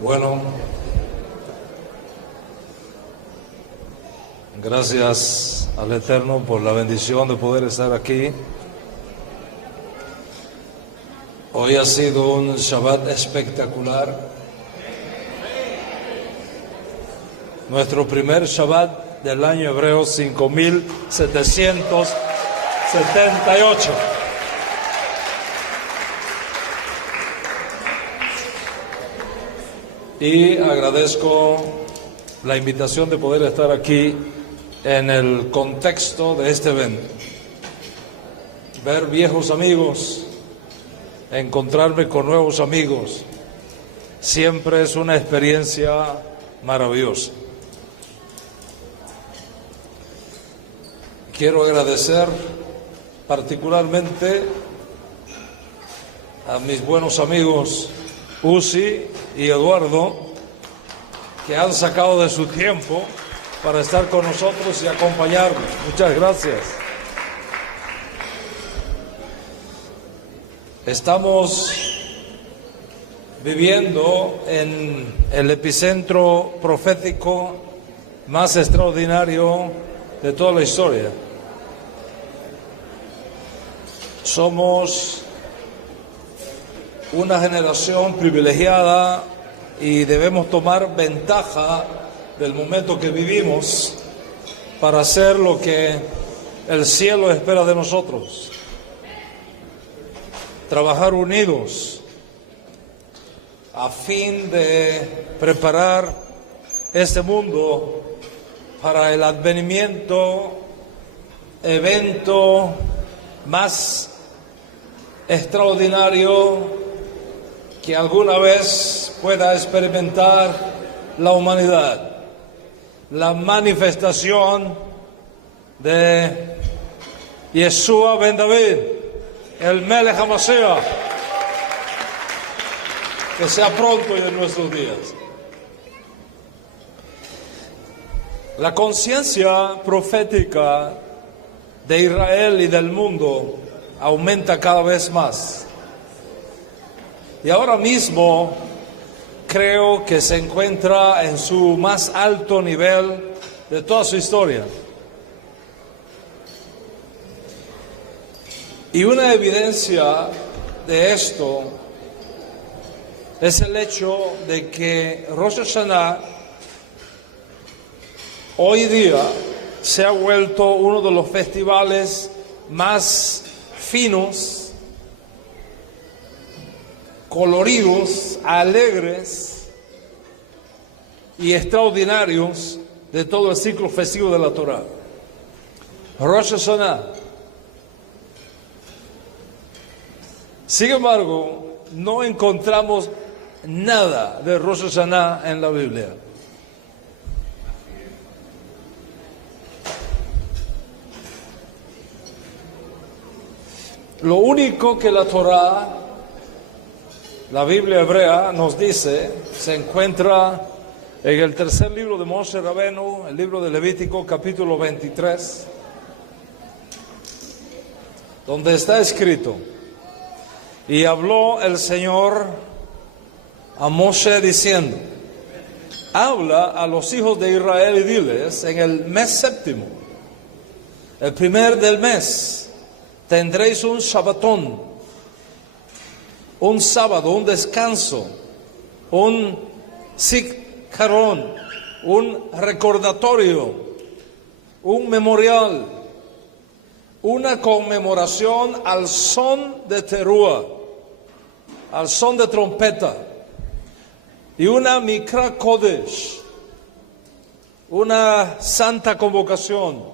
Bueno, gracias al Eterno por la bendición de poder estar aquí. Hoy ha sido un Shabbat espectacular. Nuestro primer Shabbat del año hebreo 5778. Y agradezco la invitación de poder estar aquí en el contexto de este evento. Ver viejos amigos, encontrarme con nuevos amigos, siempre es una experiencia maravillosa. Quiero agradecer particularmente a mis buenos amigos Uzi y Eduardo, que han sacado de su tiempo para estar con nosotros y acompañarnos. Muchas gracias. Estamos viviendo en el epicentro profético más extraordinario de toda la historia. Somos una generación privilegiada y debemos tomar ventaja del momento que vivimos para hacer lo que el cielo espera de nosotros. Trabajar unidos a fin de preparar este mundo para el advenimiento, evento más extraordinario que alguna vez pueda experimentar la humanidad, la manifestación de Yeshua ben David, el Melech HaMashiach, que sea pronto y en nuestros días. La conciencia profética de Israel y del mundo aumenta cada vez más. Y ahora mismo creo que se encuentra en su más alto nivel de toda su historia. Y una evidencia de esto es el hecho de que Rosh Hashanah hoy día se ha vuelto uno de los festivales más finos, coloridos, alegres y extraordinarios de todo el ciclo festivo de la Torah. Rosh Hashanah. Sin embargo, no encontramos nada de Rosh Hashanah en la Biblia. Lo único que la Torah, la Biblia hebrea, nos dice, se encuentra en el tercer libro de Moshe Rabenu, el libro de Levítico, capítulo 23, donde está escrito: y habló el Señor a Moshe diciendo, habla a los hijos de Israel y diles, en el mes séptimo, el primer del mes, tendréis un Shabbatón, un sábado, un descanso, un zikaron, un recordatorio, un memorial, una conmemoración al son de terúa, al son de trompeta, y una mikra kodesh, una santa convocación.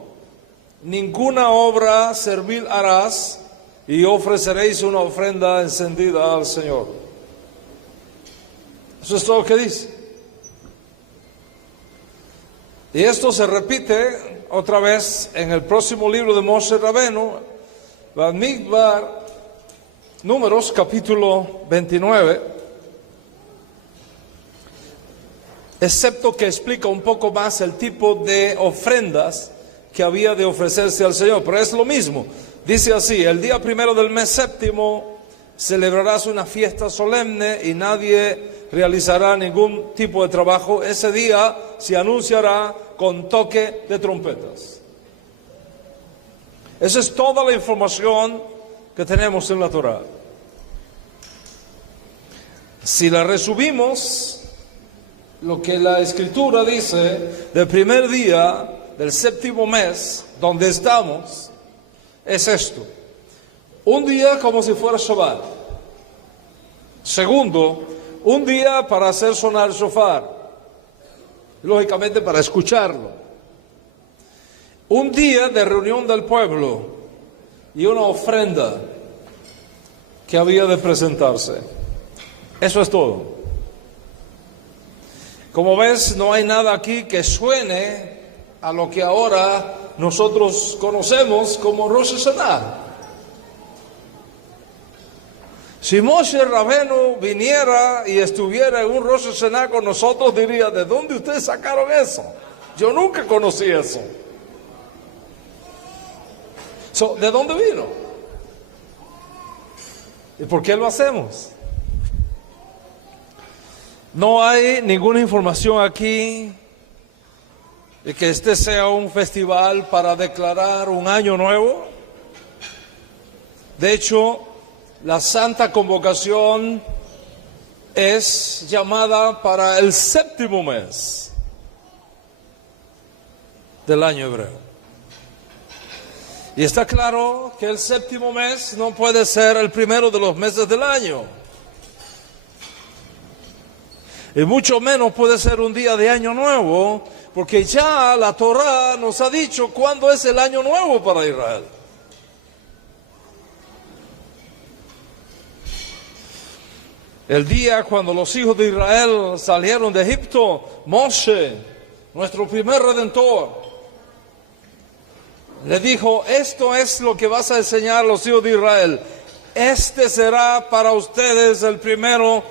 Ninguna obra servil harás, y ofreceréis una ofrenda encendida al Señor. Eso es todo lo que dice. Y esto se repite otra vez en el próximo libro de Moshe Rabenu, Bamidbar, Números, capítulo 29, excepto que explica un poco más el tipo de ofrendas que había de ofrecerse al Señor, pero es lo mismo. Dice así: el día primero del mes séptimo celebrarás una fiesta solemne y nadie realizará ningún tipo de trabajo. Ese día se anunciará con toque de trompetas. Esa es toda la información que tenemos en la Torá. Si la resumimos, lo que la Escritura dice del primer día del séptimo mes, donde estamos, es esto: un día como si fuera Shabbat. Segundo, un día para hacer sonar el shofar, lógicamente para escucharlo. Un día de reunión del pueblo y una ofrenda que había de presentarse. Eso es todo. Como ves, no hay nada aquí que suene a lo que ahora nosotros conocemos como Rosh Hashanah. Si Moshe Rabenu viniera y estuviera en un Rosh Hashanah con nosotros, diría: ¿de dónde ustedes sacaron eso? Yo nunca conocí eso. ¿De dónde vino? ¿Y por qué lo hacemos? No hay ninguna información aquí de que este sea un festival para declarar un año nuevo. De hecho, la Santa Convocación es llamada para el séptimo mes del año hebreo. Y está claro que el séptimo mes no puede ser el primero de los meses del año. Y mucho menos puede ser un día de año nuevo, porque ya la Torá nos ha dicho cuándo es el año nuevo para Israel. El día cuando los hijos de Israel salieron de Egipto, Moshe, nuestro primer redentor, le dijo: esto es lo que vas a enseñar a los hijos de Israel. Este será para ustedes el primero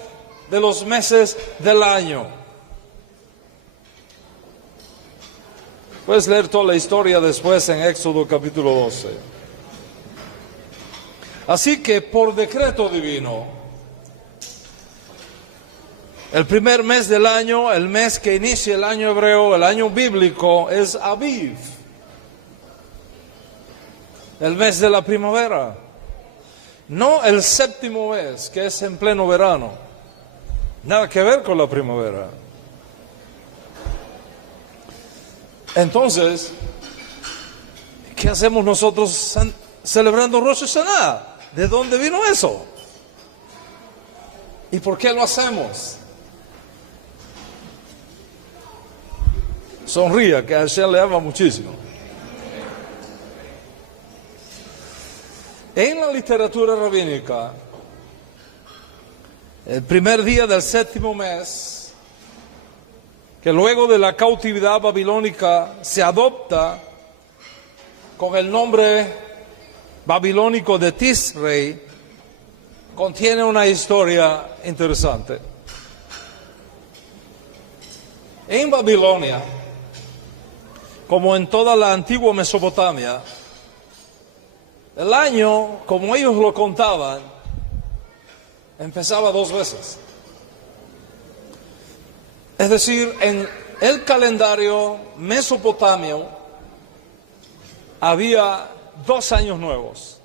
de los meses del año. Puedes leer toda la historia después en Éxodo capítulo 12. Así que por decreto divino, el primer mes del año, el mes que inicia el año hebreo, el año bíblico, es Aviv, el mes de la primavera. No el séptimo mes, que es en pleno verano. Nada que ver con la primavera. Entonces, ¿qué hacemos nosotros celebrando Rosh Hashanah? ¿De dónde vino eso? ¿Y por qué lo hacemos? Sonría, que a Hashem le ama muchísimo. En la literatura rabínica, el primer día del séptimo mes, que luego de la cautividad babilónica se adopta con el nombre babilónico de Tisrei, contiene una historia interesante. En Babilonia, como en toda la antigua Mesopotamia, el año, como ellos lo contaban, empezaba 2 veces. Es decir, en el calendario mesopotamio había 2 años nuevos.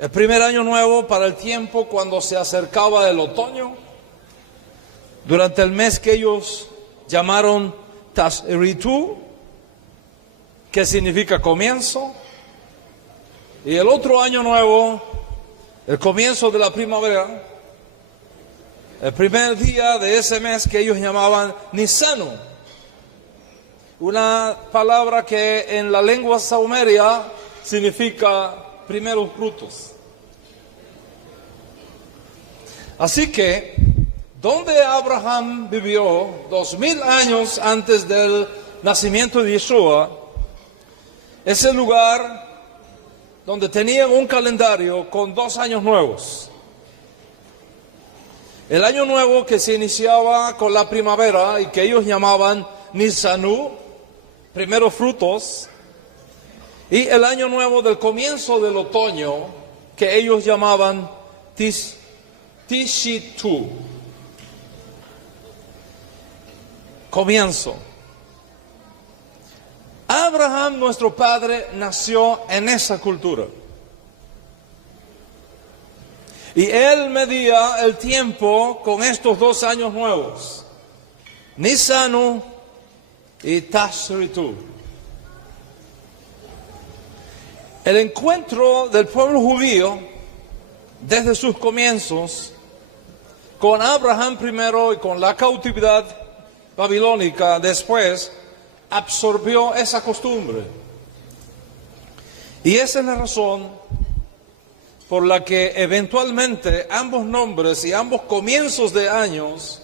El primer año nuevo para el tiempo cuando se acercaba el otoño, durante el mes que ellos llamaron Tashritu, que significa comienzo, y el otro año nuevo, el comienzo de la primavera, el primer día de ese mes que ellos llamaban Nisanu, una palabra que en la lengua saumeria significa primeros frutos. Así que, donde Abraham vivió 2000 años antes del nacimiento de Yeshua, es el lugar donde tenían un calendario con 2 años nuevos. El año nuevo que se iniciaba con la primavera y que ellos llamaban Nisanu, primeros frutos, y el año nuevo del comienzo del otoño, que ellos llamaban Tishitu, comienzo. Abraham, nuestro padre, nació en esa cultura. Y él medía el tiempo con estos 2 años nuevos, Nisanu y Tashritu. El encuentro del pueblo judío desde sus comienzos con Abraham primero y con la cautividad babilónica después absorbió esa costumbre. Y esa es la razón por la que eventualmente ambos nombres y ambos comienzos de años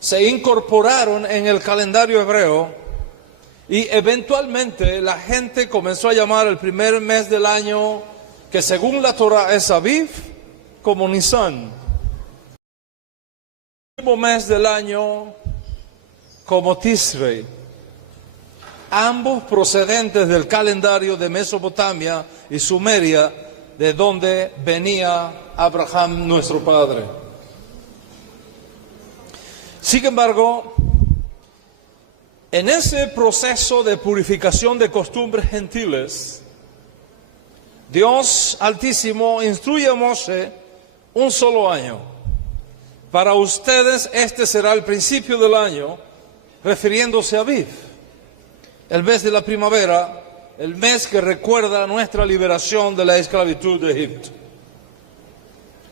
se incorporaron en el calendario hebreo, y eventualmente la gente comenzó a llamar el primer mes del año, que según la Torah es Aviv, como Nisan. El último mes del año como Tishrei. Ambos procedentes del calendario de Mesopotamia y Sumeria, de donde venía Abraham, nuestro padre. Sin embargo, en ese proceso de purificación de costumbres gentiles, Dios Altísimo instruye a Moshe un solo año. Para ustedes este será el principio del año, refiriéndose a Aviv, el mes de la primavera, el mes que recuerda nuestra liberación de la esclavitud de Egipto.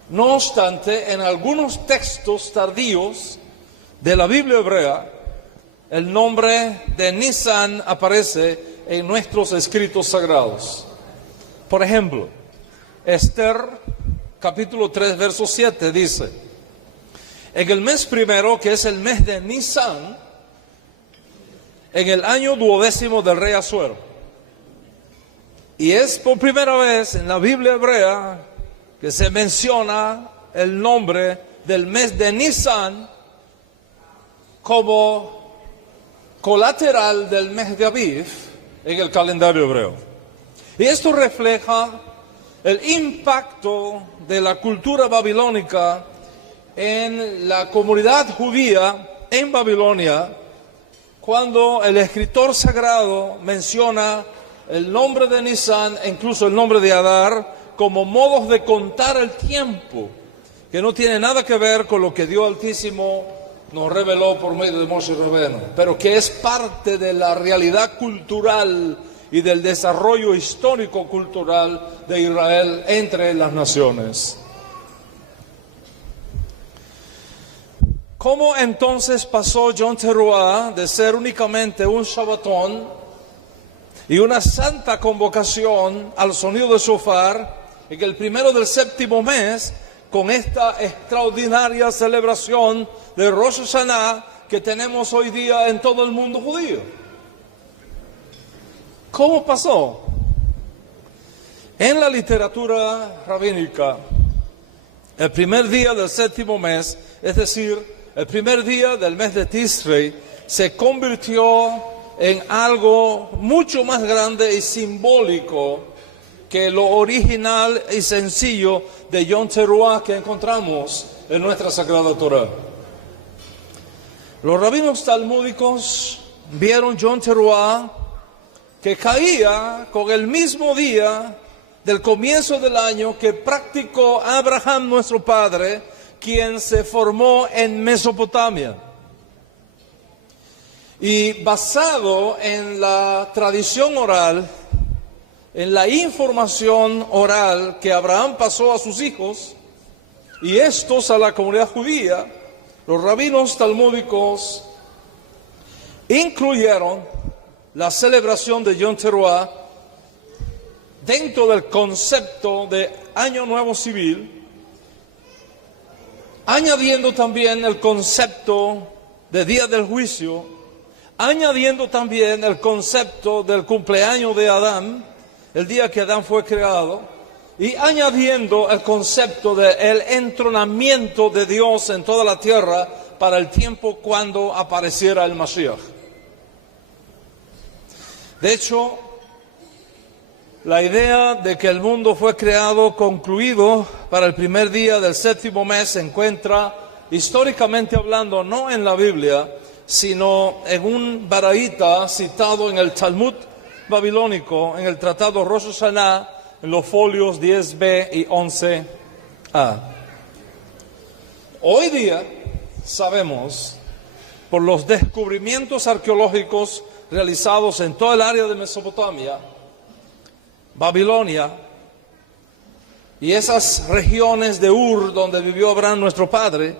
No obstante, en algunos textos tardíos de la Biblia hebrea, el nombre de Nisan aparece en nuestros escritos sagrados. Por ejemplo, Esther, capítulo 3, verso 7, dice: en el mes primero, que es el mes de Nisan, en el año 12º del rey Asuero. Y es por primera vez en la Biblia hebrea que se menciona el nombre del mes de Nisan como colateral del mes de Aviv en el calendario hebreo. Y esto refleja el impacto de la cultura babilónica en la comunidad judía en Babilonia, cuando el escritor sagrado menciona el nombre de Nisan e incluso el nombre de Adar como modos de contar el tiempo, que no tiene nada que ver con lo que Dios Altísimo nos reveló por medio de Moshe Rabbeinu, pero que es parte de la realidad cultural y del desarrollo histórico-cultural de Israel entre las naciones. ¿Cómo entonces pasó Yom Teruah de ser únicamente un Shabbatón y una santa convocación al sonido de shofar en el primero del 7º mes, con esta extraordinaria celebración de Rosh Hashanah que tenemos hoy día en todo el mundo judío? ¿Cómo pasó? En la literatura rabínica, el primer día del 7º mes, es decir, el primer día del mes de Tishrei, se convirtió en algo mucho más grande y simbólico que lo original y sencillo de Yom Teruah que encontramos en nuestra Sagrada Torah. Los rabinos talmúdicos vieron Yom Teruah que caía con el mismo día del comienzo del año que practicó Abraham, nuestro padre, quien se formó en Mesopotamia. Y basado en la tradición oral, en la información oral que Abraham pasó a sus hijos y estos a la comunidad judía, los rabinos talmúdicos incluyeron la celebración de Yom Teruah dentro del concepto de Año Nuevo Civil, añadiendo también el concepto de Día del Juicio, añadiendo también el concepto del cumpleaños de Adán, el día que Adán fue creado, y añadiendo el concepto del entronamiento de Dios en toda la tierra para el tiempo cuando apareciera el Mashiach. De hecho, la idea de que el mundo fue creado concluido para el primer día del séptimo mes se encuentra, históricamente hablando, no en la Biblia, sino en un baraíta citado en el Talmud babilónico, en el tratado Rosh Hashanah, en los folios 10b y 11a. Hoy día sabemos, por los descubrimientos arqueológicos realizados en todo el área de Mesopotamia, Babilonia y esas regiones de Ur donde vivió Abraham nuestro padre,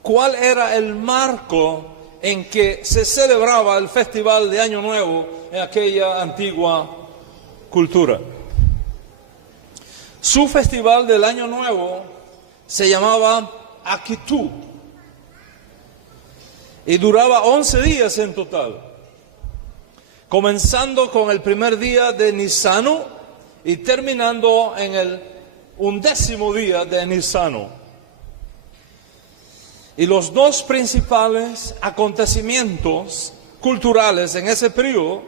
cuál era el marco en que se celebraba el festival de Año Nuevo en aquella antigua cultura. Su festival del Año Nuevo se llamaba Akitu y duraba 11 días en total, comenzando con el primer día de Nisanu y terminando en el 11º día de Nisanu. Y los dos principales acontecimientos culturales en ese periodo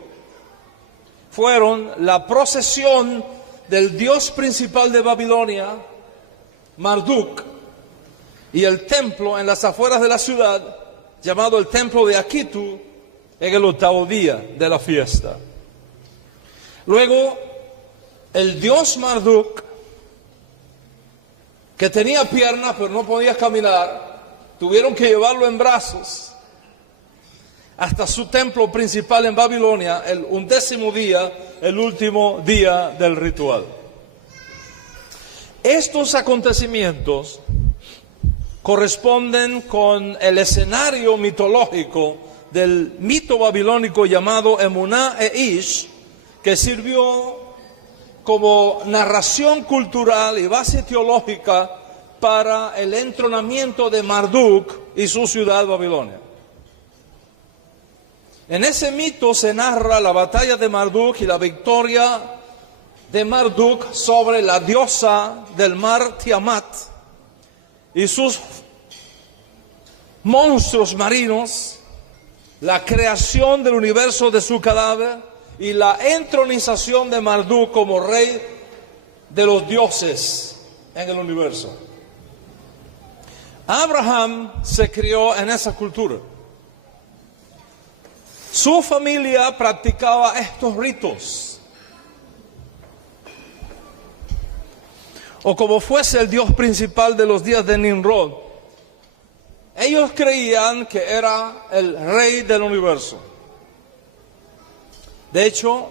fueron la procesión del dios principal de Babilonia, Marduk, y el templo en las afueras de la ciudad, llamado el templo de Akitu, en el 8º día de la fiesta. Luego, el dios Marduk, que tenía piernas pero no podía caminar, tuvieron que llevarlo en brazos hasta su templo principal en Babilonia, el 11º día, el último día del ritual. Estos acontecimientos corresponden con el escenario mitológico del mito babilónico llamado Emuná e Ish, que sirvió como narración cultural y base teológica para el entronamiento de Marduk y su ciudad Babilonia. En ese mito se narra la batalla de Marduk y la victoria de Marduk sobre la diosa del mar Tiamat y sus monstruos marinos, la creación del universo de su cadáver y la entronización de Marduk como rey de los dioses en el universo. Abraham se crió en esa cultura. Su familia practicaba estos ritos. O como fuese el dios principal de los días de Nimrod, ellos creían que era el rey del universo. De hecho,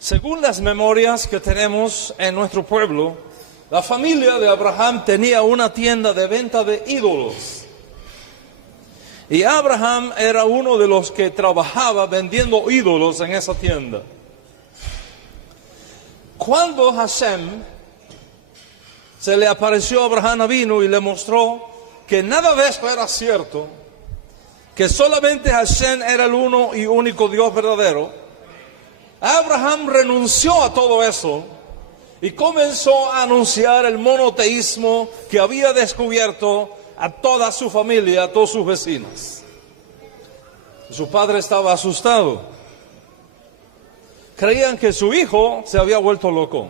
según las memorias que tenemos en nuestro pueblo, la familia de Abraham tenía una tienda de venta de ídolos. Y Abraham era uno de los que trabajaba vendiendo ídolos en esa tienda. Cuando Hashem se le apareció a Abraham, vino y le mostró que nada de eso era cierto, que solamente Hashem era el uno y único Dios verdadero, Abraham renunció a todo eso y comenzó a anunciar el monoteísmo que había descubierto a toda su familia, a todos sus vecinos. Su padre estaba asustado. Creían que su hijo se había vuelto loco.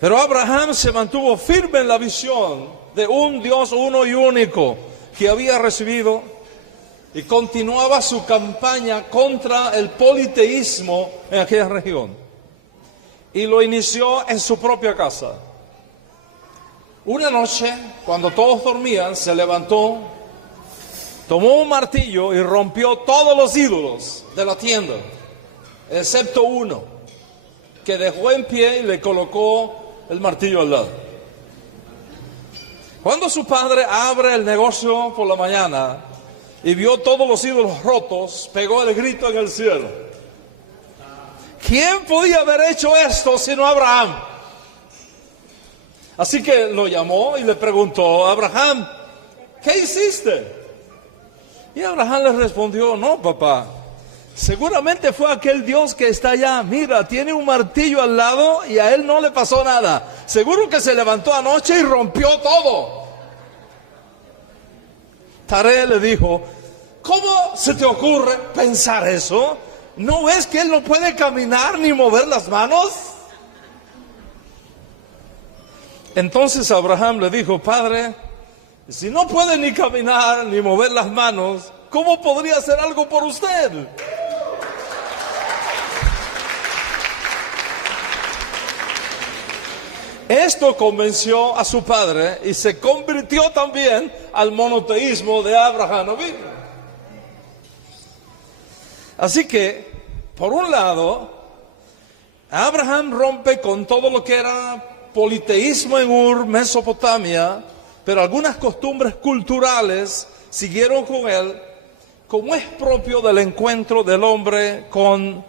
Pero Abraham se mantuvo firme en la visión de un Dios uno y único que había recibido y continuaba su campaña contra el politeísmo en aquella región. Y lo inició en su propia casa. Una noche, cuando todos dormían, se levantó, tomó un martillo y rompió todos los ídolos de la tienda, excepto uno, que dejó en pie y le colocó el martillo al lado. Cuando su padre abre el negocio por la mañana y vio todos los ídolos rotos, pegó el grito en el cielo. ¿Quién podía haber hecho esto sino Abraham? Así que lo llamó y le preguntó: Abraham, ¿qué hiciste? Y Abraham le respondió: no, papá, seguramente fue aquel Dios que está allá. Mira, tiene un martillo al lado y a él no le pasó nada. Seguro que se levantó anoche y rompió todo. Taré le dijo: ¿cómo se te ocurre pensar eso? ¿no ves que él no puede caminar ni mover las manos? Entonces Abraham le dijo: Padre, si no puede ni caminar ni mover las manos, ¿cómo podría hacer algo por usted? Esto convenció a su padre y se convirtió también al monoteísmo de Abraham Avinu. Así que, por un lado, Abraham rompe con todo lo que era politeísmo en Ur, Mesopotamia, pero algunas costumbres culturales siguieron con él, como es propio del encuentro del hombre con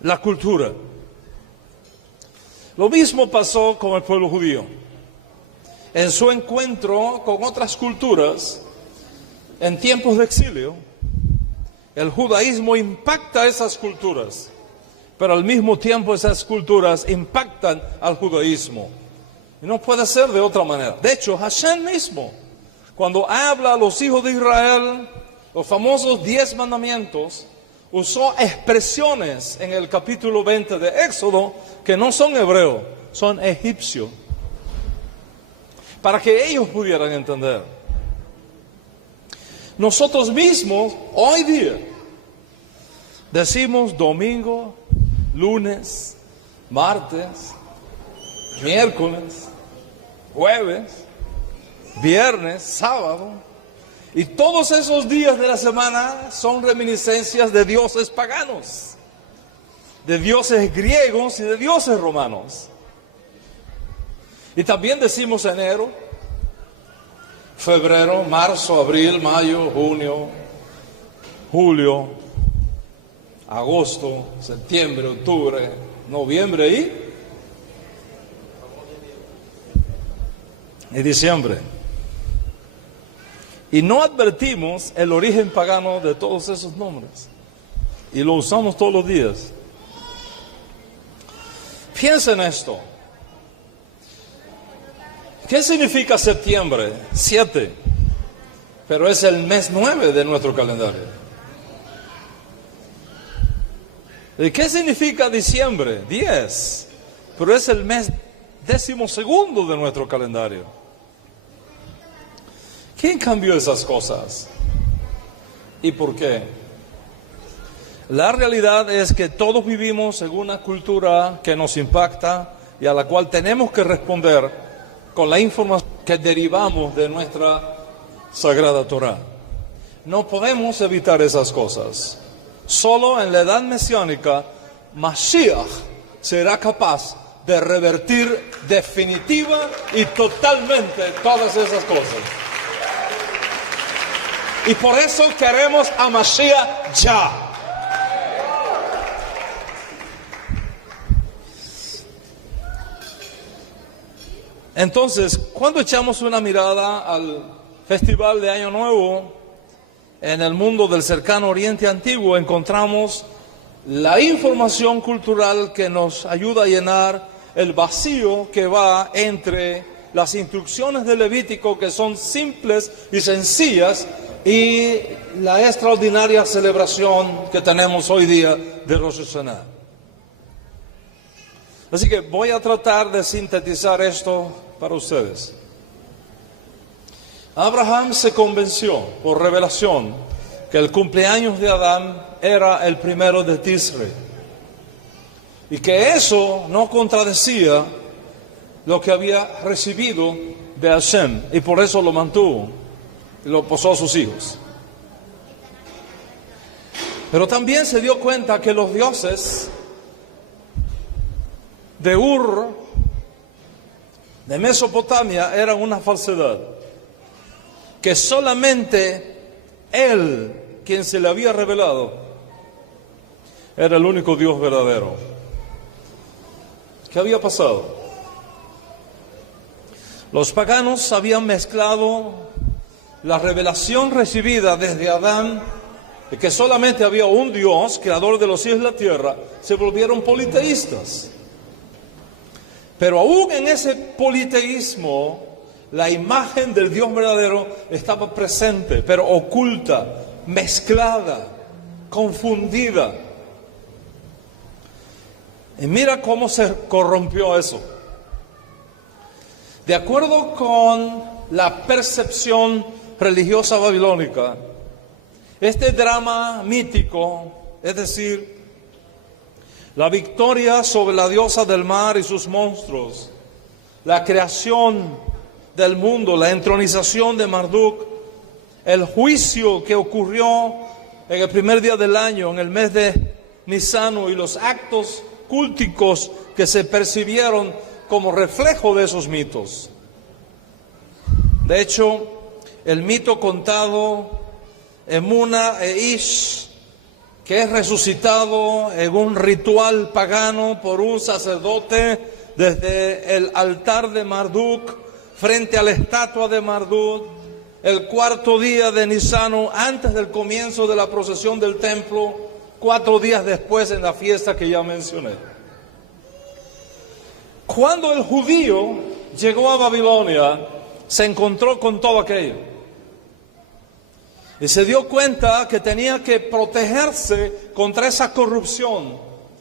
la cultura. Lo mismo pasó con el pueblo judío. En su encuentro con otras culturas, en tiempos de exilio, el judaísmo impacta a esas culturas, pero al mismo tiempo esas culturas impactan al judaísmo. Y no puede ser de otra manera. De hecho, Hashem mismo, cuando habla a los hijos de Israel, los famosos 10 mandamientos, usó expresiones en el capítulo 20 de Éxodo que no son hebreos, son egipcios, para que ellos pudieran entender. Nosotros mismos, hoy día, decimos domingo, lunes, martes, miércoles, jueves, viernes, sábado, y todos esos días de la semana son reminiscencias de dioses paganos, de dioses griegos y de dioses romanos. Y también decimos enero, febrero, marzo, abril, mayo, junio, julio, agosto, septiembre, octubre, noviembre y diciembre. Y no advertimos el origen pagano de todos esos nombres. Y lo usamos todos los días. Piensa en esto. ¿Qué significa septiembre? 7. Pero es el mes 9 de nuestro calendario. ¿Y qué significa diciembre? 10. Pero es el mes 12º de nuestro calendario. ¿Quién cambió esas cosas? ¿Y por qué? La realidad es que todos vivimos en una cultura que nos impacta y a la cual tenemos que responder con la información que derivamos de nuestra Sagrada Torá. No podemos evitar esas cosas. Solo en la edad mesiánica, Mashiach será capaz de revertir definitiva y totalmente todas esas cosas. Y por eso queremos a Mashiach ya. Entonces, cuando echamos una mirada al Festival de Año Nuevo, en el mundo del cercano Oriente Antiguo, encontramos la información cultural que nos ayuda a llenar el vacío que va entre las instrucciones de Levítico, que son simples y sencillas, y la extraordinaria celebración que tenemos hoy día de Rosh Hashanah. Así que voy a tratar de sintetizar esto para ustedes. Abraham se convenció por revelación que el cumpleaños de Adán era el primero de Tisre y que eso no contradecía lo que había recibido de Hashem, y por eso lo mantuvo y lo posó a sus hijos. Pero también se dio cuenta que los dioses de Ur, de Mesopotamia, eran una falsedad, que solamente él, quien se le había revelado, era el único Dios verdadero. ¿Qué había pasado? Los paganos habían mezclado la revelación recibida desde Adán, de que solamente había un Dios, creador de los cielos y la tierra, se volvieron politeístas. Pero aún en ese politeísmo, la imagen del Dios verdadero estaba presente, pero oculta, mezclada, confundida. Y mira cómo se corrompió eso. De acuerdo con la percepción religiosa babilónica, este drama mítico, es decir, la victoria sobre la diosa del mar y sus monstruos, la creación del mundo, la entronización de Marduk, el juicio que ocurrió en el primer día del año, en el mes de Nisano, y los actos cúlticos que se percibieron como reflejo de esos mitos. De hecho, el mito contado Emuna e Ish, que es resucitado en un ritual pagano por un sacerdote desde el altar de Marduk frente a la estatua de Marduk, el cuarto día de Nisano, antes del comienzo de la procesión del templo, 4 días después en la fiesta que ya mencioné. Cuando el judío llegó a Babilonia, se encontró con todo aquello y se dio cuenta que tenía que protegerse contra esa corrupción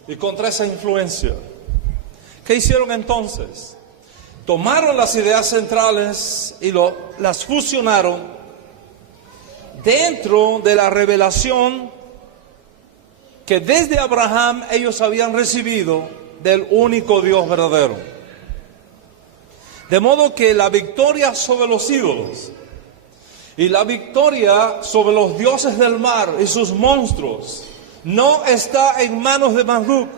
y contra esa influencia. ¿Qué hicieron entonces? Tomaron las ideas centrales y las fusionaron dentro de la revelación que desde Abraham ellos habían recibido del único Dios verdadero. De modo que la victoria sobre los ídolos y la victoria sobre los dioses del mar y sus monstruos no está en manos de Marduk,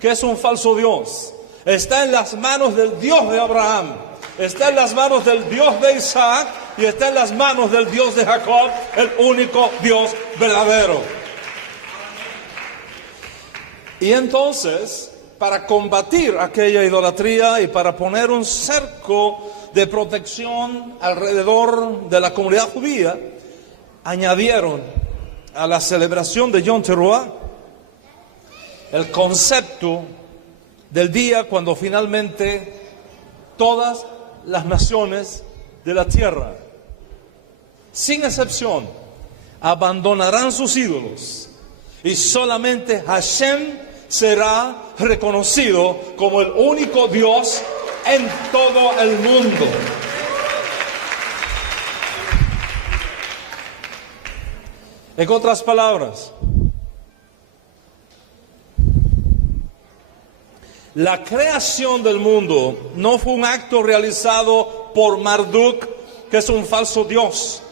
que es un falso dios. Está en las manos del Dios de Abraham, está en las manos del Dios de Isaac y está en las manos del Dios de Jacob, el único Dios verdadero. Y entonces, para combatir aquella idolatría y para poner un cerco de protección alrededor de la comunidad judía, añadieron a la celebración de Yom Teruah el concepto del día cuando finalmente todas las naciones de la tierra, sin excepción, abandonarán sus ídolos y solamente Hashem será reconocido como el único Dios en todo el mundo. En otras palabras, la creación del mundo no fue un acto realizado por Marduk, que es un falso dios,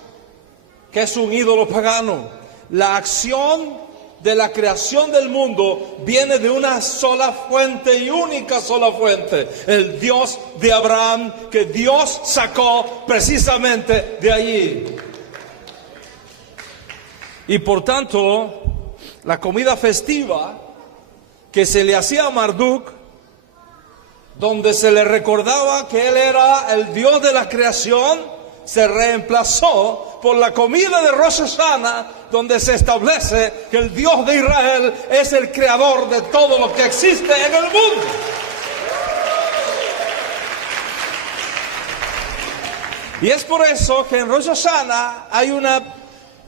que es un ídolo pagano. La acción de la creación del mundo viene de una sola fuente y única sola fuente, el Dios de Abraham, que Dios sacó precisamente de allí. Y por tanto, la comida festiva que se le hacía a Marduk, donde se le recordaba que él era el Dios de la creación, se reemplazó por la comida de Rosh Hashanah, donde se establece que el Dios de Israel es el creador de todo lo que existe en el mundo. Y es por eso que en Rosh Hashanah hay una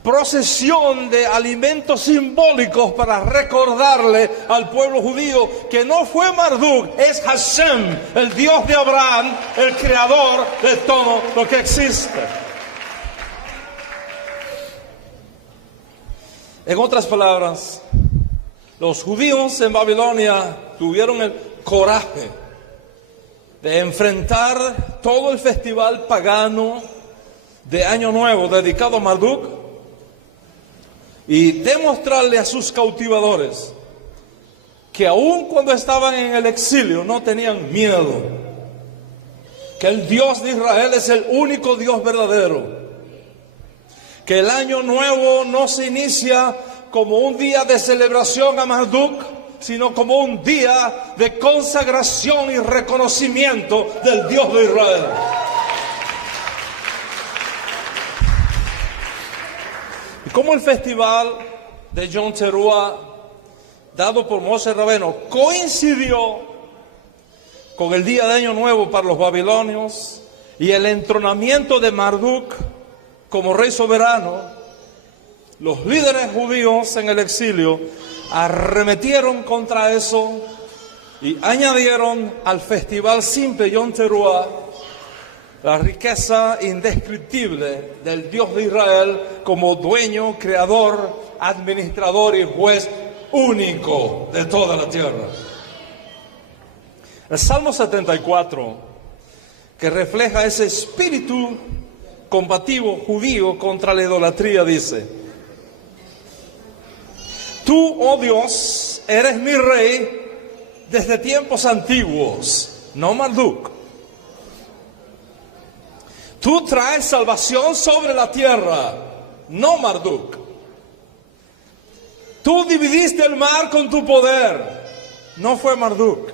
procesión de alimentos simbólicos para recordarle al pueblo judío que no fue Marduk, es Hashem, el Dios de Abraham, el creador de todo lo que existe. En otras palabras, los judíos en Babilonia tuvieron el coraje de enfrentar todo el festival pagano de Año Nuevo dedicado a Marduk y demostrarle a sus cautivadores que aun cuando estaban en el exilio no tenían miedo, que el Dios de Israel es el único Dios verdadero, que el Año Nuevo no se inicia como un día de celebración a Marduk, sino como un día de consagración y reconocimiento del Dios de Israel. Y como el festival de Yom Teruah, dado por Moshe Rabbeinu, coincidió con el día de Año Nuevo para los babilonios y el entronamiento de Marduk como rey soberano, los líderes judíos en el exilio arremetieron contra eso y añadieron al festival simple Yom Teruah la riqueza indescriptible del Dios de Israel como dueño, creador, administrador y juez único de toda la tierra. El Salmo 74, que refleja ese espíritu combativo judío contra la idolatría, dice: Tú, oh Dios, eres mi rey desde tiempos antiguos, no Marduk. Tú traes salvación sobre la tierra, no Marduk. Tú dividiste el mar con tu poder, no fue Marduk.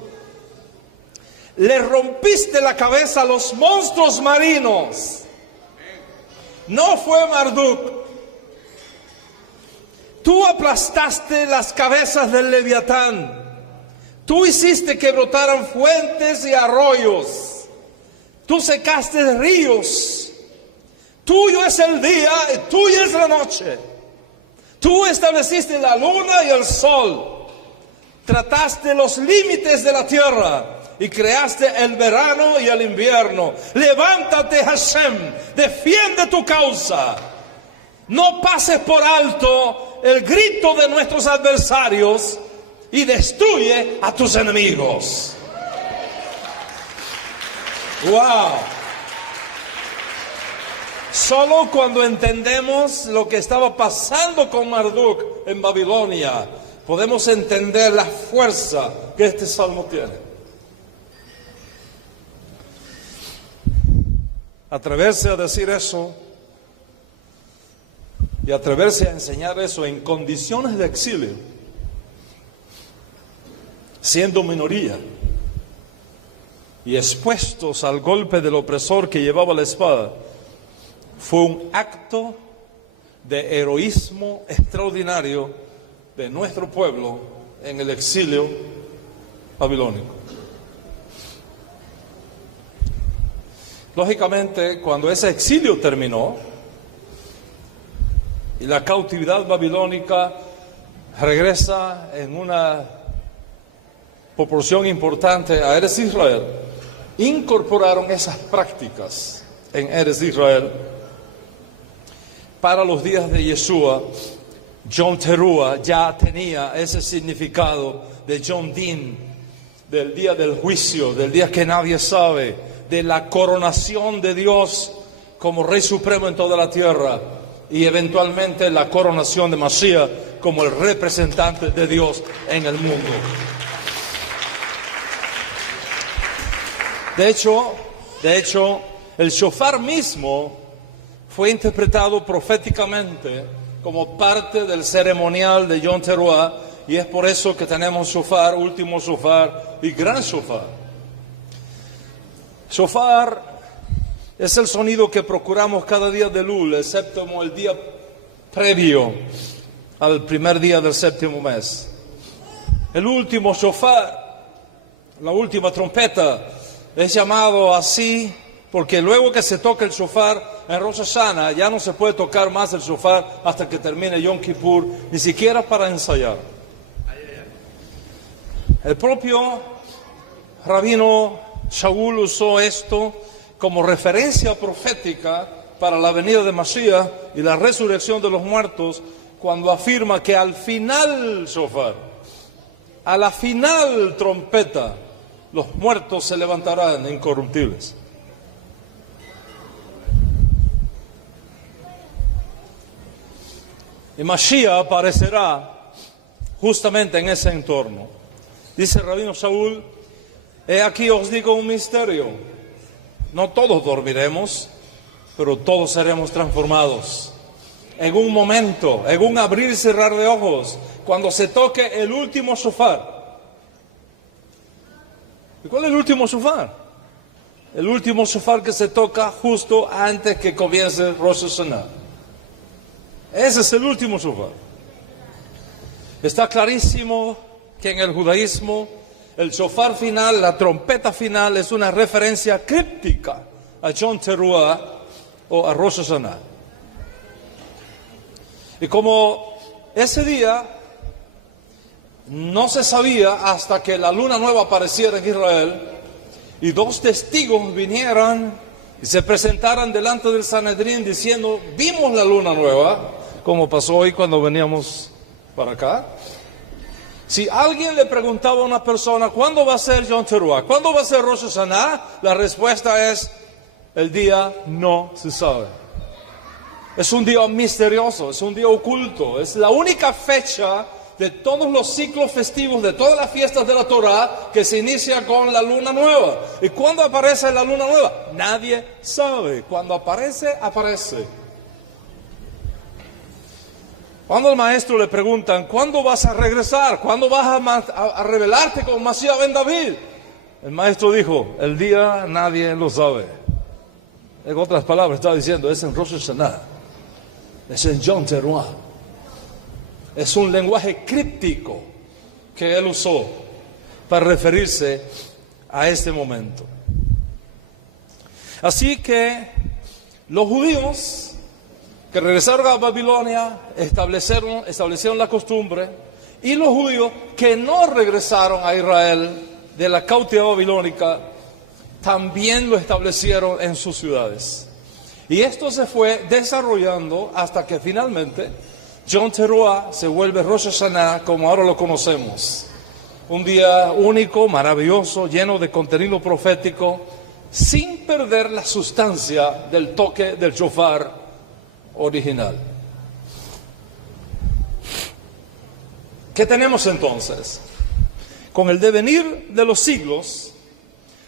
Le rompiste la cabeza a los monstruos marinos, no fue Marduk. Tú aplastaste las cabezas del Leviatán. Tú hiciste que brotaran fuentes y arroyos. Tú secaste ríos. Tuyo es el día y tuya es la noche. Tú estableciste la luna y el sol. Trataste los límites de la tierra y creaste el verano y el invierno. Levántate, Hashem, defiende tu causa. No pases por alto el grito de nuestros adversarios y destruye a tus enemigos. ¡Wow! Solo cuando entendemos lo que estaba pasando con Marduk en Babilonia, podemos entender la fuerza que este salmo tiene. Atreverse a decir eso y atreverse a enseñar eso en condiciones de exilio, siendo minoría y expuestos al golpe del opresor que llevaba la espada, fue un acto de heroísmo extraordinario de nuestro pueblo en el exilio babilónico. Lógicamente, cuando ese exilio terminó y la cautividad babilónica regresa en una proporción importante a Eretz Israel, incorporaron esas prácticas en Eretz Israel. Para los días de Yeshua, Yom Teruah ya tenía ese significado de Yom Din, del día del juicio, del día que nadie sabe, de la coronación de Dios como Rey Supremo en toda la tierra y eventualmente la coronación de Mashiach como el representante de Dios en el mundo. De hecho, el shofar mismo fue interpretado proféticamente como parte del ceremonial de Yom Teruah, y es por eso que tenemos shofar, último shofar y gran shofar. Shofar es el sonido que procuramos cada día de Elul, excepto el día previo al primer día del séptimo mes. El último shofar, la última trompeta, es llamado así porque luego que se toca el shofar en Rosh Hashanah, ya no se puede tocar más el shofar hasta que termine Yom Kippur, ni siquiera para ensayar. El propio rabino Shaul usó esto como referencia profética para la venida de Mashiach y la resurrección de los muertos, cuando afirma que al final shofar, a la final trompeta, los muertos se levantarán incorruptibles. Y Mashiach aparecerá justamente en ese entorno. Dice el rabino Shaul: he aquí os digo un misterio. No todos dormiremos, pero todos seremos transformados. En un momento, en un abrir y cerrar de ojos, cuando se toque el último shofar. ¿Y cuál es el último shofar? El último shofar que se toca justo antes que comience Rosh Hashanah. Ese es el último shofar. Está clarísimo que en el judaísmo el shofar final, la trompeta final, es una referencia críptica a Yom Teruah o a Rosh Hashanah. Y como ese día no se sabía hasta que la luna nueva apareciera en Israel y dos testigos vinieran y se presentaran delante del Sanedrín diciendo: vimos la luna nueva, como pasó hoy cuando veníamos para acá. Si alguien le preguntaba a una persona: ¿cuándo va a ser Yom Teruah? ¿Cuándo va a ser Rosh Hashanah? La respuesta es: el día no se sabe. Es un día misterioso, es un día oculto, es la única fecha de todos los ciclos festivos, de todas las fiestas de la Torah, que se inicia con la luna nueva. ¿Y cuándo aparece la luna nueva? Nadie sabe. Cuando aparece, aparece. Cuando al maestro le preguntan: ¿cuándo vas a regresar? ¿Cuándo vas a revelarte con Mashiach ben David? El maestro dijo: el día nadie lo sabe. En otras palabras, está diciendo: es en Rosh Hashanah, es en Yom Teruah. Es un lenguaje críptico que él usó para referirse a este momento. Así que los judíos que regresaron a Babilonia establecieron la costumbre, y los judíos que no regresaron a Israel de la cautividad babilónica también lo establecieron en sus ciudades. Y esto se fue desarrollando hasta que finalmente Yom Teruah se vuelve Rosh Hashanah como ahora lo conocemos. Un día único, maravilloso, lleno de contenido profético, sin perder la sustancia del toque del shofar original. ¿Qué tenemos entonces? Con el devenir de los siglos,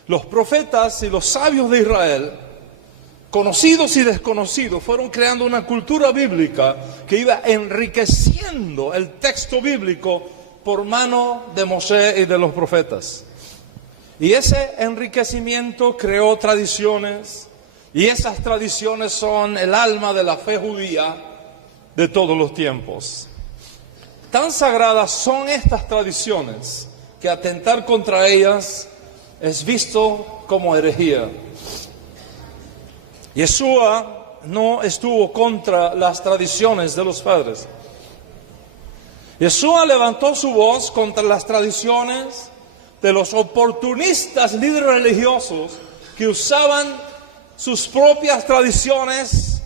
los profetas y los sabios de Israel, conocidos y desconocidos, fueron creando una cultura bíblica que iba enriqueciendo el texto bíblico por mano de Moshe y de los profetas. Y ese enriquecimiento creó tradiciones, y esas tradiciones son el alma de la fe judía de todos los tiempos. Tan sagradas son estas tradiciones que atentar contra ellas es visto como herejía. Yeshua no estuvo contra las tradiciones de los padres. Yeshua levantó su voz contra las tradiciones de los oportunistas líderes religiosos que usaban sus propias tradiciones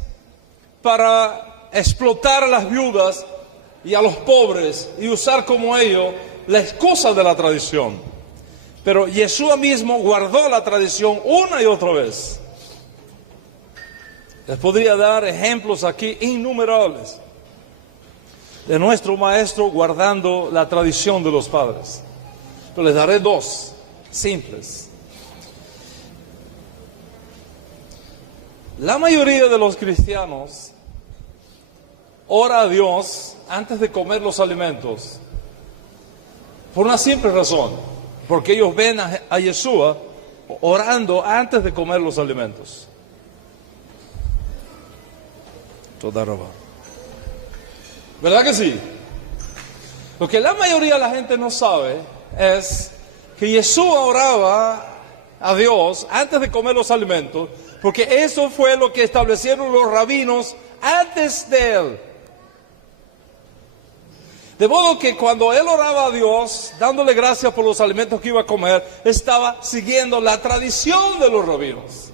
para explotar a las viudas y a los pobres y usar como ello la excusa de la tradición. Pero Yeshua mismo guardó la tradición una y otra vez. Les podría dar ejemplos aquí innumerables de nuestro maestro guardando la tradición de los padres. Pero les daré dos simples. La mayoría de los cristianos ora a Dios antes de comer los alimentos por una simple razón, porque ellos ven a Yeshua orando antes de comer los alimentos. Toda roba. ¿Verdad que sí? Lo que la mayoría de la gente no sabe es que Yeshua oraba a Dios antes de comer los alimentos, porque eso fue lo que establecieron los rabinos antes de él. De modo que cuando él oraba a Dios, dándole gracias por los alimentos que iba a comer, estaba siguiendo la tradición de los rabinos.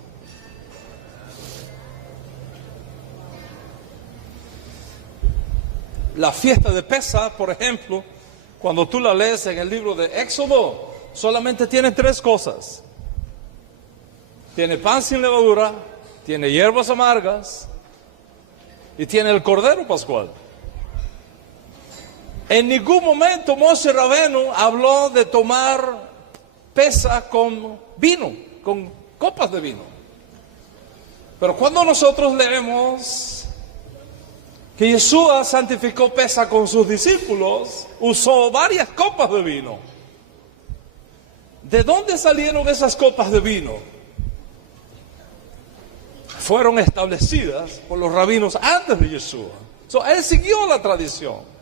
La fiesta de Pesach, por ejemplo, cuando tú la lees en el libro de Éxodo, solamente tiene tres cosas. Tiene pan sin levadura, tiene hierbas amargas y tiene el cordero pascual. En ningún momento Moshe Rabenu habló de tomar Pesach con vino, con copas de vino. Pero cuando nosotros leemos que Yeshua santificó Pesach con sus discípulos, usó varias copas de vino. ¿De dónde salieron esas copas de vino? Fueron establecidas por los rabinos antes de Yeshua. Él siguió la tradición.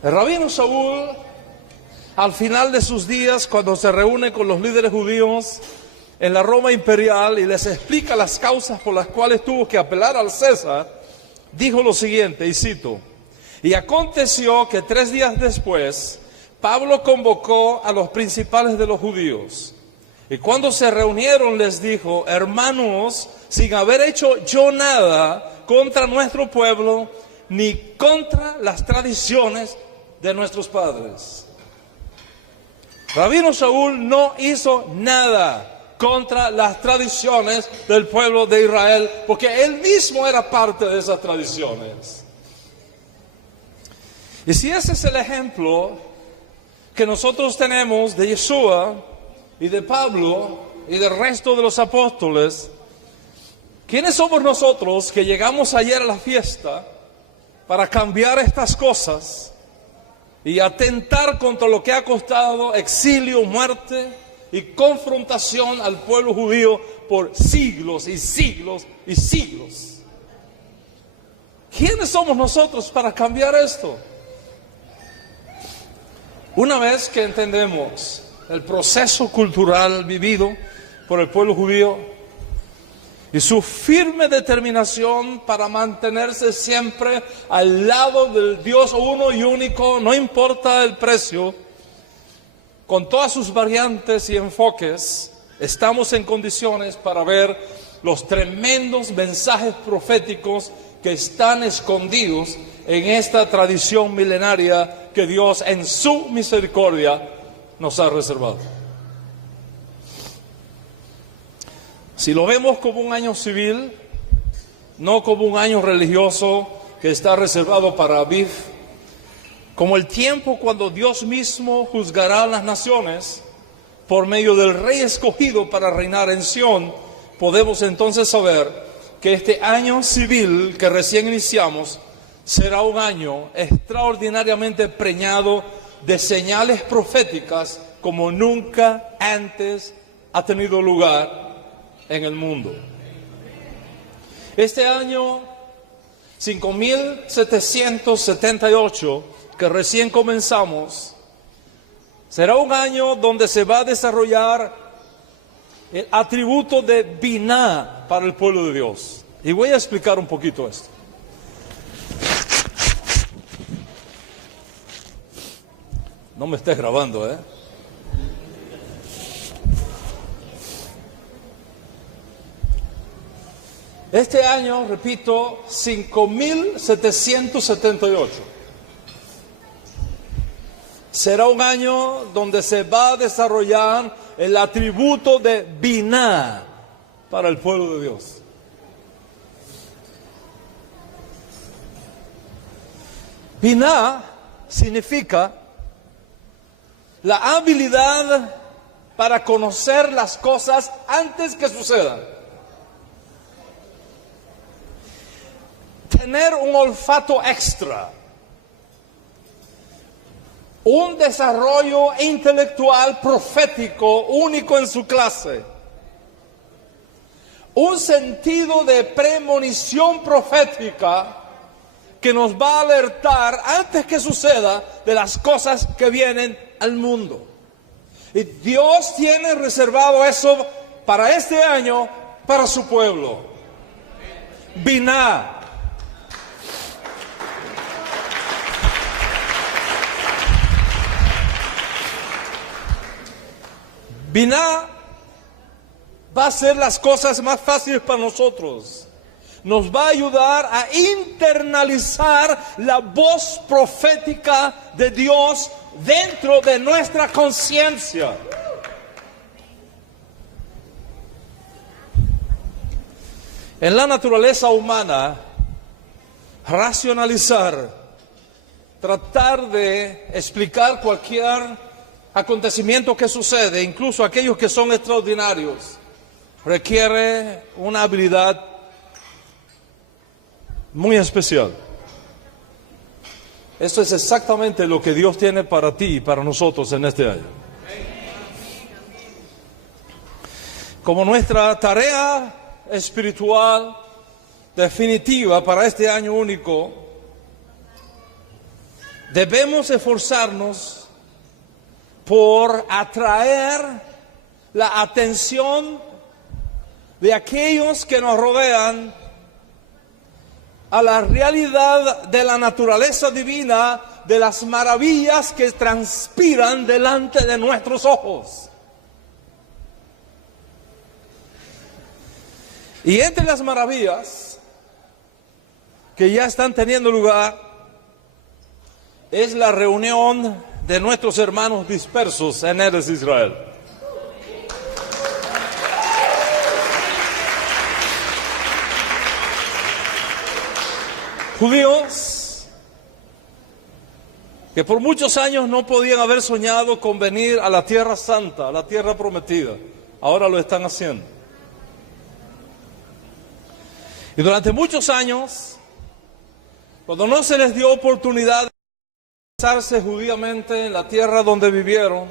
El rabino Saúl, al final de sus días, cuando se reúne con los líderes judíos en la Roma imperial y les explica las causas por las cuales tuvo que apelar al César, dijo lo siguiente, y cito: Y aconteció que 3 días después, Pablo convocó a los principales de los judíos. Y cuando se reunieron les dijo: hermanos, sin haber hecho yo nada contra nuestro pueblo, ni contra las tradiciones de nuestros padres. Rabino Shaul no hizo nada contra las tradiciones del pueblo de Israel, porque él mismo era parte de esas tradiciones. Y si ese es el ejemplo que nosotros tenemos de Yeshua y de Pablo y del resto de los apóstoles, ¿quiénes somos nosotros que llegamos ayer a la fiesta para cambiar estas cosas y atentar contra lo que ha costado exilio, muerte y confrontación al pueblo judío por siglos y siglos y siglos? ¿Quiénes somos nosotros para cambiar esto? Una vez que entendemos el proceso cultural vivido por el pueblo judío y su firme determinación para mantenerse siempre al lado del Dios uno y único, no importa el precio, con todas sus variantes y enfoques, estamos en condiciones para ver los tremendos mensajes proféticos que están escondidos en esta tradición milenaria que Dios en su misericordia nos ha reservado. Si lo vemos como un año civil, no como un año religioso que está reservado para Aviv, como el tiempo cuando Dios mismo juzgará a las naciones por medio del rey escogido para reinar en Sión, podemos entonces saber que este año civil que recién iniciamos será un año extraordinariamente preñado de señales proféticas como nunca antes ha tenido lugar en el mundo. Este año 5778 que recién comenzamos será un año donde se va a desarrollar el atributo de Biná para el pueblo de Dios. Y voy a explicar un poquito esto. No me estés grabando, ¿eh? Este año, repito, 5778. Será un año donde se va a desarrollar el atributo de Biná para el pueblo de Dios. Biná significa la habilidad para conocer las cosas antes que sucedan. Tener un olfato extra, un desarrollo intelectual profético único en su clase, un sentido de premonición profética que nos va a alertar antes que suceda de las cosas que vienen al mundo. Y Dios tiene reservado eso para este año, para su pueblo. Biná. Biná va a hacer las cosas más fáciles para nosotros. Nos va a ayudar a internalizar la voz profética de Dios dentro de nuestra conciencia. En la naturaleza humana, racionalizar, tratar de explicar cualquier acontecimiento que sucede, incluso aquellos que son extraordinarios, requiere una habilidad muy especial. Esto es exactamente lo que Dios tiene para ti y para nosotros en este año. Como nuestra tarea espiritual definitiva para este año único, debemos esforzarnos por atraer la atención de aquellos que nos rodean a la realidad de la naturaleza divina, de las maravillas que transpiran delante de nuestros ojos. Y entre las maravillas que ya están teniendo lugar es la reunión de nuestros hermanos dispersos en Eretz Israel. Judíos que por muchos años no podían haber soñado con venir a la Tierra Santa, a la Tierra Prometida, ahora lo están haciendo. Y durante muchos años, cuando no se les dio oportunidad de realizarse judíamente en la tierra donde vivieron,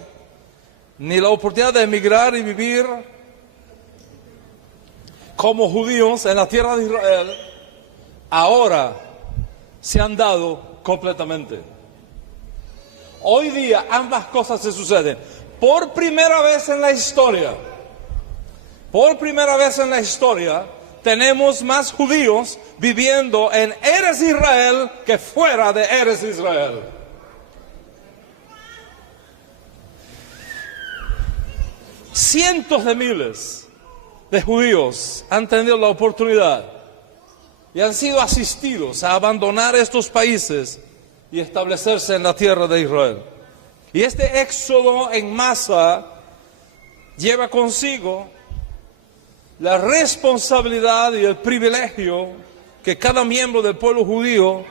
ni la oportunidad de emigrar y vivir como judíos en la tierra de Israel, ahora se han dado completamente. Hoy día ambas cosas se suceden. Por primera vez en la historia, tenemos más judíos viviendo en Eretz Israel que fuera de Eretz Israel. Cientos de miles de judíos han tenido la oportunidad y han sido asistidos a abandonar estos países y establecerse en la tierra de Israel. Y este éxodo en masa lleva consigo la responsabilidad y el privilegio que cada miembro del pueblo judío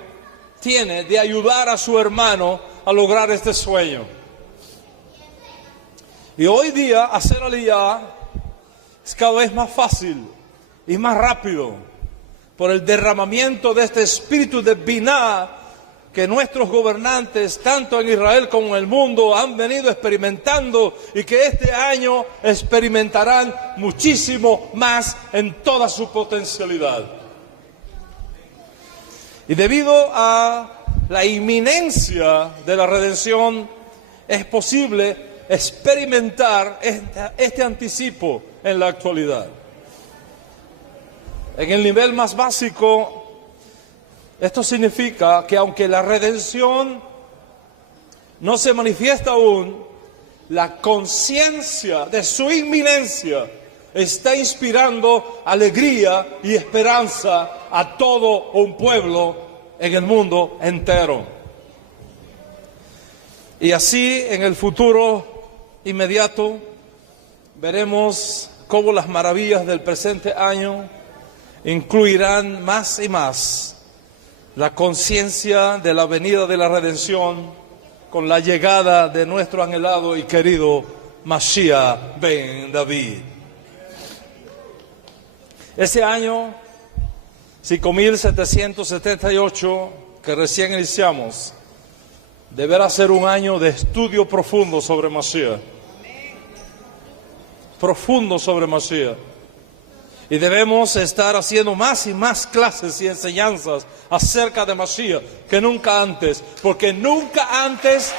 tiene de ayudar a su hermano a lograr este sueño. Y hoy día hacer aliyá es cada vez más fácil y más rápido por el derramamiento de este espíritu de biná que nuestros gobernantes, tanto en Israel como en el mundo, han venido experimentando y que este año experimentarán muchísimo más en toda su potencialidad. Y debido a la inminencia de la redención, es posible experimentar este anticipo en la actualidad. En el nivel más básico, esto significa que aunque la redención no se manifiesta aún, la conciencia de su inminencia está inspirando alegría y esperanza a todo un pueblo en el mundo entero. Y así en el futuro inmediato veremos cómo las maravillas del presente año incluirán más y más la conciencia de la venida de la redención con la llegada de nuestro anhelado y querido Mashiach ben David. Ese año 5778 que recién iniciamos deberá ser un año de estudio profundo sobre Mashiach. Profundo sobre Mashiach. Y debemos estar haciendo más y más clases y enseñanzas acerca de Mashiach que nunca antes. Porque nunca antes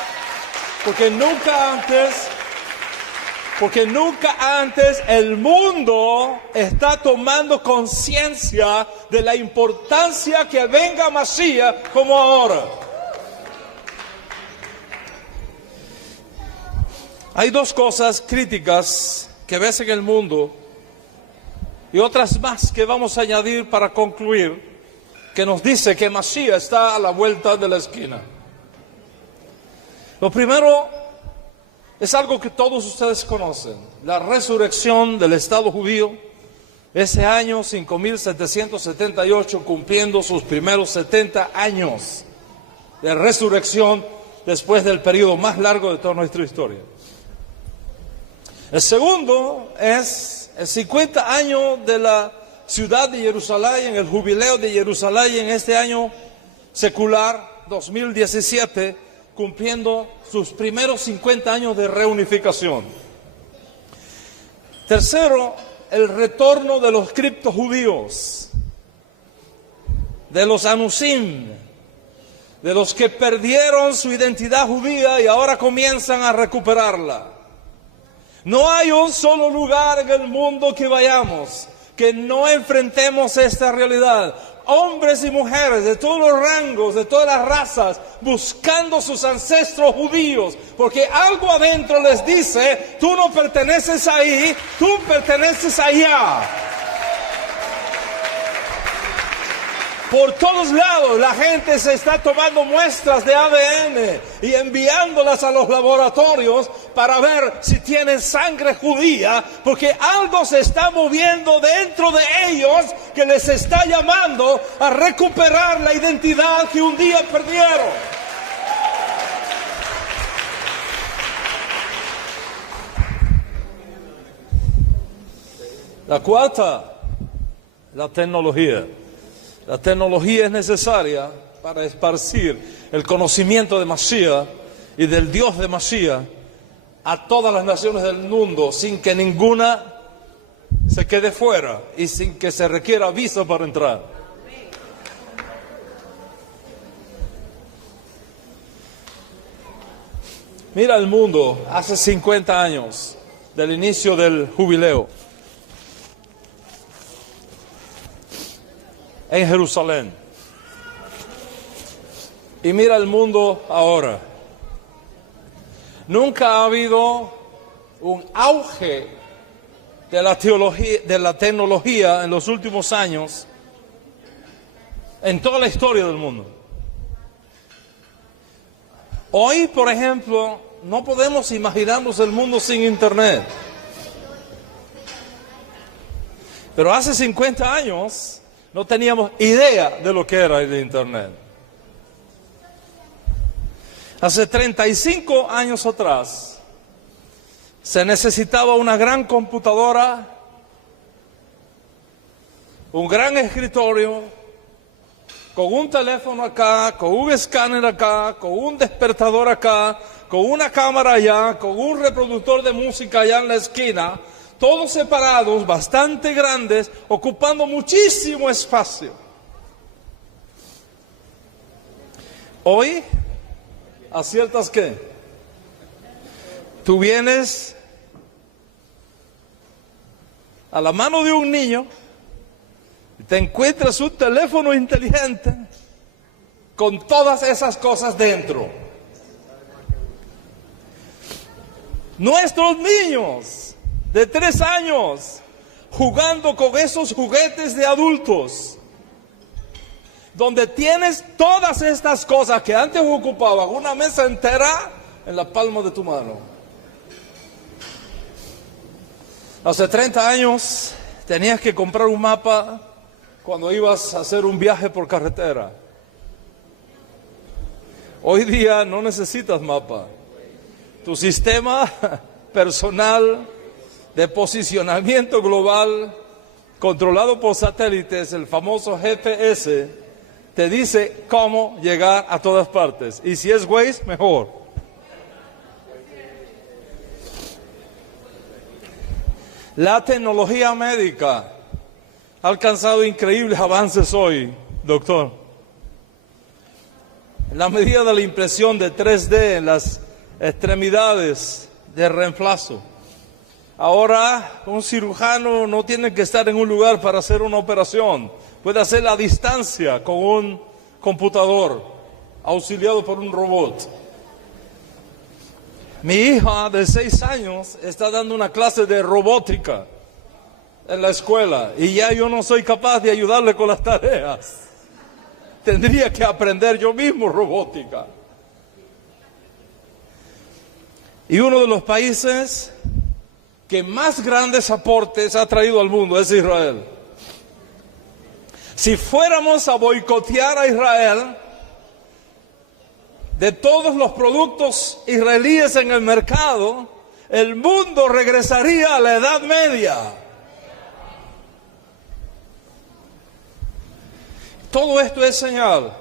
el mundo está tomando conciencia de la importancia que venga Mashiach como ahora. Hay dos cosas críticas que ves en el mundo y otras más que vamos a añadir para concluir, que nos dice que Mashiach está a la vuelta de la esquina. Lo primero es algo que todos ustedes conocen, la resurrección del Estado judío, ese año 5778 cumpliendo sus primeros 70 años de resurrección después del periodo más largo de toda nuestra historia. El segundo es el 50 años de la ciudad de Jerusalén, el jubileo de Jerusalén en este año secular 2017, cumpliendo sus primeros 50 años de reunificación. Tercero, el retorno de los criptojudíos, de los anusim, de los que perdieron su identidad judía y ahora comienzan a recuperarla. No hay un solo lugar en el mundo que vayamos que no enfrentemos esta realidad. hombres y mujeres de todos los rangos, de todas las razas, buscando sus ancestros judíos, porque algo adentro les dice, tú no perteneces ahí, tú perteneces allá. Por todos lados la gente se está tomando muestras de ADN y enviándolas a los laboratorios para ver si tienen sangre judía, porque algo se está moviendo dentro de ellos que les está llamando a recuperar la identidad que un día perdieron. La cuarta, la tecnología. La tecnología es necesaria para esparcir el conocimiento de Mashiach y del Dios de Mashiach a todas las naciones del mundo, sin que ninguna se quede fuera y sin que se requiera visa para entrar. Mira el mundo hace 50 años del inicio del jubileo en Jerusalén. Y mira el mundo ahora. Nunca ha habido un auge de la teología, de la tecnología en los últimos años en toda la historia del mundo. Hoy, por ejemplo, no podemos imaginarnos el mundo sin Internet. Pero hace 50 años no teníamos idea de lo que era el Internet. Hace 35 años atrás se necesitaba una gran computadora, un gran escritorio, con un teléfono acá, con un escáner acá, con un despertador acá, con una cámara allá, con un reproductor de música allá en la esquina, todos separados, bastante grandes, ocupando muchísimo espacio. Hoy, ¿aciertas qué? Tú vienes a la mano de un niño y te encuentras un teléfono inteligente con todas esas cosas dentro. Nuestros niños de 3 años jugando con esos juguetes de adultos, donde tienes todas estas cosas que antes ocupaban una mesa entera en la palma de tu mano. Hace 30 años tenías que comprar un mapa cuando ibas a hacer un viaje por carretera. Hoy día no necesitas mapa. Tu sistema personal de posicionamiento global, controlado por satélites, el famoso GPS, te dice cómo llegar a todas partes. Y si es Waze, mejor. La tecnología médica ha alcanzado increíbles avances hoy, doctor. En la medida de la impresión de 3D en las extremidades de reemplazo. Ahora un cirujano no tiene que estar en un lugar para hacer una operación. Puede hacerla a distancia con un computador, auxiliado por un robot. Mi hija de 6 años está dando una clase de robótica en la escuela y ya yo no soy capaz de ayudarle con las tareas. Tendría que aprender yo mismo robótica. Y uno de los países que más grandes aportes ha traído al mundo es Israel. Si fuéramos a boicotear a Israel, de todos los productos israelíes en el mercado, el mundo regresaría a la Edad Media. Todo esto es señal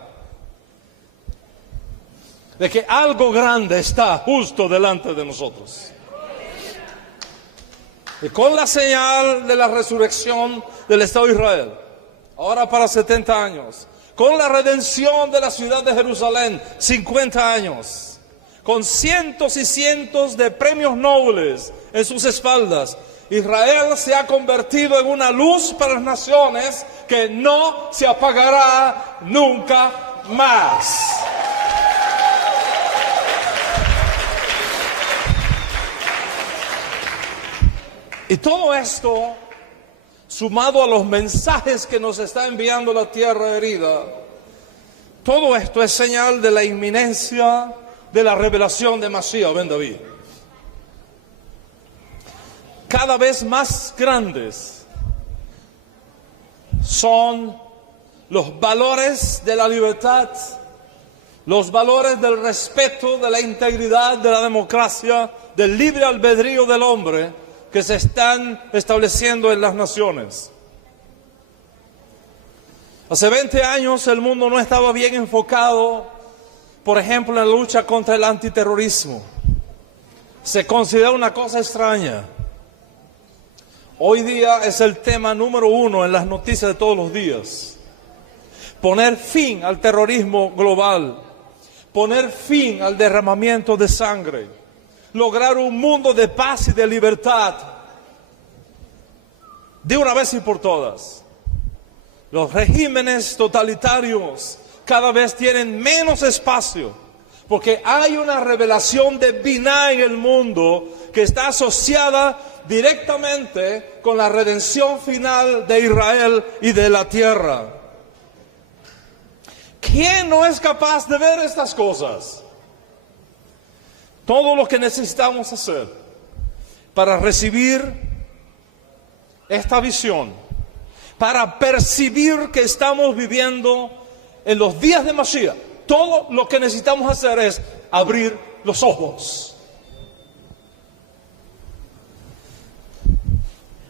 de que algo grande está justo delante de nosotros. Y con la señal de la resurrección del Estado de Israel, ahora para 70 años, con la redención de la ciudad de Jerusalén, 50 años, con cientos y cientos de premios Nobel en sus espaldas, Israel se ha convertido en una luz para las naciones que no se apagará nunca más. Y todo esto, sumado a los mensajes que nos está enviando la tierra herida, todo esto es señal de la inminencia de la revelación de Mashiach ben David. Cada vez más grandes son los valores de la libertad, los valores del respeto, de la integridad, de la democracia, del libre albedrío del hombre que se están estableciendo en las naciones. Hace 20 años el mundo no estaba bien enfocado, por ejemplo, en la lucha contra el antiterrorismo. Se considera una cosa extraña. Hoy día es el tema número 1 en las noticias de todos los días. Poner fin al terrorismo global, poner fin al derramamiento de sangre, lograr un mundo de paz y de libertad de una vez y por todas. Los regímenes totalitarios cada vez tienen menos espacio, porque hay una revelación de Binah en el mundo que está asociada directamente con la redención final de Israel y de la tierra. ¿Quién no es capaz de ver estas cosas? Todo lo que necesitamos hacer para recibir esta visión, para percibir que estamos viviendo en los días de Mashiach, todo lo que necesitamos hacer es abrir los ojos,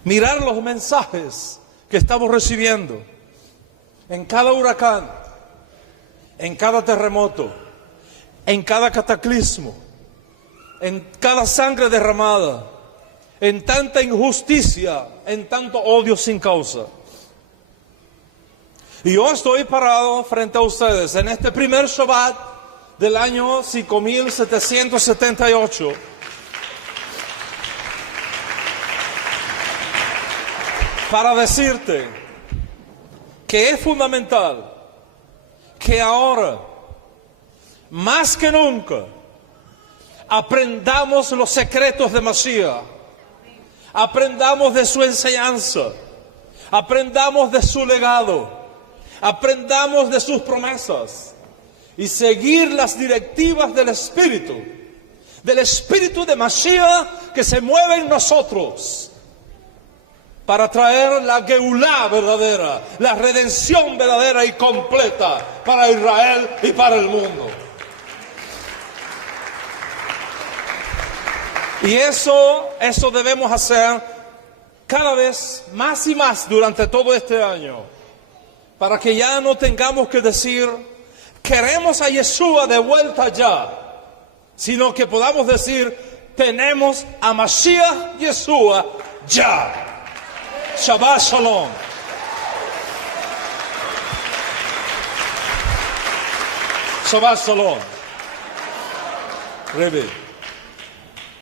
mirar los mensajes que estamos recibiendo en cada huracán, en cada terremoto, en cada cataclismo, en cada sangre derramada, en tanta injusticia, en tanto odio sin causa. Y yo estoy parado frente a ustedes en este primer Shabbat del año 5778 para decirte que es fundamental que ahora, más que nunca, aprendamos los secretos de Mashiach, aprendamos de su enseñanza, aprendamos de su legado, aprendamos de sus promesas y seguir las directivas del Espíritu de Mashiach que se mueve en nosotros para traer la Geulá verdadera, la redención verdadera y completa para Israel y para el mundo. Y eso debemos hacer cada vez más y más durante todo este año, para que ya no tengamos que decir, queremos a Yeshua de vuelta ya, sino que podamos decir, tenemos a Mashiach Yeshua ya. Shabbat Shalom. Shabbat Shalom. Rebbe.